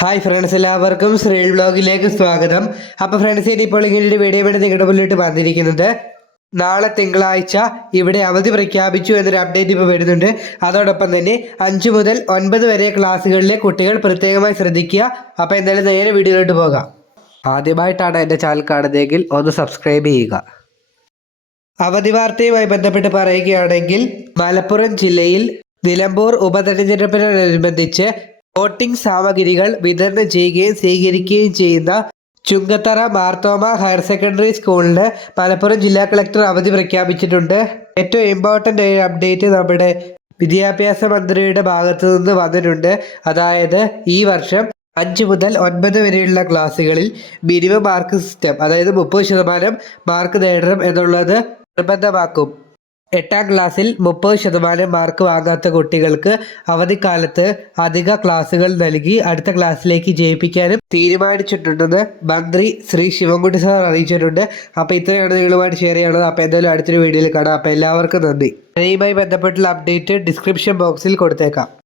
Hi friends, എല്ലാവർക്കും ശ്രീൽ വ്ലോഗിലേക്ക് സ്വാഗതം. അപ്പോൾ ഫ്രണ്ട്സ്, ഇനിയിപ്പോൾ ഇങ്ങനെ ഒരു വീഡിയോ വേണ്ടി നിങ്ങളുടെ മുന്നിലോട്ട് വന്നിരിക്കുന്നത് നാളെ തിങ്കളാഴ്ച ഇവിടെ അവധി പ്രഖ്യാപിച്ചു എന്നൊരു അപ്ഡേറ്റ് ഇപ്പോൾ വരുന്നുണ്ട്. അതോടൊപ്പം തന്നെ 5 മുതൽ 9 വരെ ക്ലാസ്സുകളിലെ കുട്ടികൾ പ്രത്യേകമായി ശ്രദ്ധിക്കുക. അപ്പോൾ എന്തായാലും നേരെ വീഡിയോയിലോട്ട് പോകാം. ആദ്യമായിട്ടാണ് എൻ്റെ ചാനൽ കാണുന്നതെങ്കിൽ ഒന്ന് സബ്സ്ക്രൈബ് ചെയ്യുക. അവധി വാർത്തയുമായി ബന്ധപ്പെട്ട് പറയുകയാണെങ്കിൽ മലപ്പുറം ജില്ലയിൽ നിലമ്പൂർ ഉപതെരഞ്ഞെടുപ്പിനോടനുബന്ധിച്ച് വോട്ടിംഗ് സാമഗ്രികൾ വിതരണം ചെയ്യുകയും സ്വീകരിക്കുകയും ചെയ്യുന്ന ചുങ്കത്തറ മാർത്തോമ ഹയർ സെക്കൻഡറി സ്കൂളിന് മലപ്പുറം ജില്ലാ കളക്ടർ അവധി പ്രഖ്യാപിച്ചിട്ടുണ്ട്. ഏറ്റവും ഇമ്പോർട്ടൻ്റ് ആയ അപ്ഡേറ്റ് നമ്മുടെ വിദ്യാഭ്യാസ മന്ത്രിയുടെ ഭാഗത്തു നിന്ന് വന്നിട്ടുണ്ട്. അതായത് ഈ വർഷം 5 മുതൽ 9 വരെയുള്ള ക്ലാസ്സുകളിൽ മിനിമം മാർക്ക് സിസ്റ്റം, അതായത് 30% മാർക്ക് നേടണം എന്നുള്ളത് നിർബന്ധമാക്കും. 8ാം ക്ലാസ്സിൽ 30% മാർക്ക് വാങ്ങാത്ത കുട്ടികൾക്ക് അവധിക്കാലത്ത് അധിക ക്ലാസ്സുകൾ നൽകി അടുത്ത ക്ലാസ്സിലേക്ക് ജയിപ്പിക്കാനും തീരുമാനിച്ചിട്ടുണ്ടെന്ന് മന്ത്രി ശ്രീ ശിവൻകുട്ടി സാർ അറിയിച്ചിട്ടുണ്ട്. അപ്പോൾ ഇത്രയാണ് നിങ്ങളുമായിട്ട് ഷെയർ ചെയ്യാനുള്ളത്. അപ്പോൾ എന്തായാലും അടുത്തൊരു വീഡിയോയിൽ കാണാം. അപ്പോൾ എല്ലാവർക്കും നന്ദി. ഇതുമായി ബന്ധപ്പെട്ടുള്ള അപ്ഡേറ്റ് ഡിസ്ക്രിപ്ഷൻ ബോക്സിൽ കൊടുത്തേക്കാം.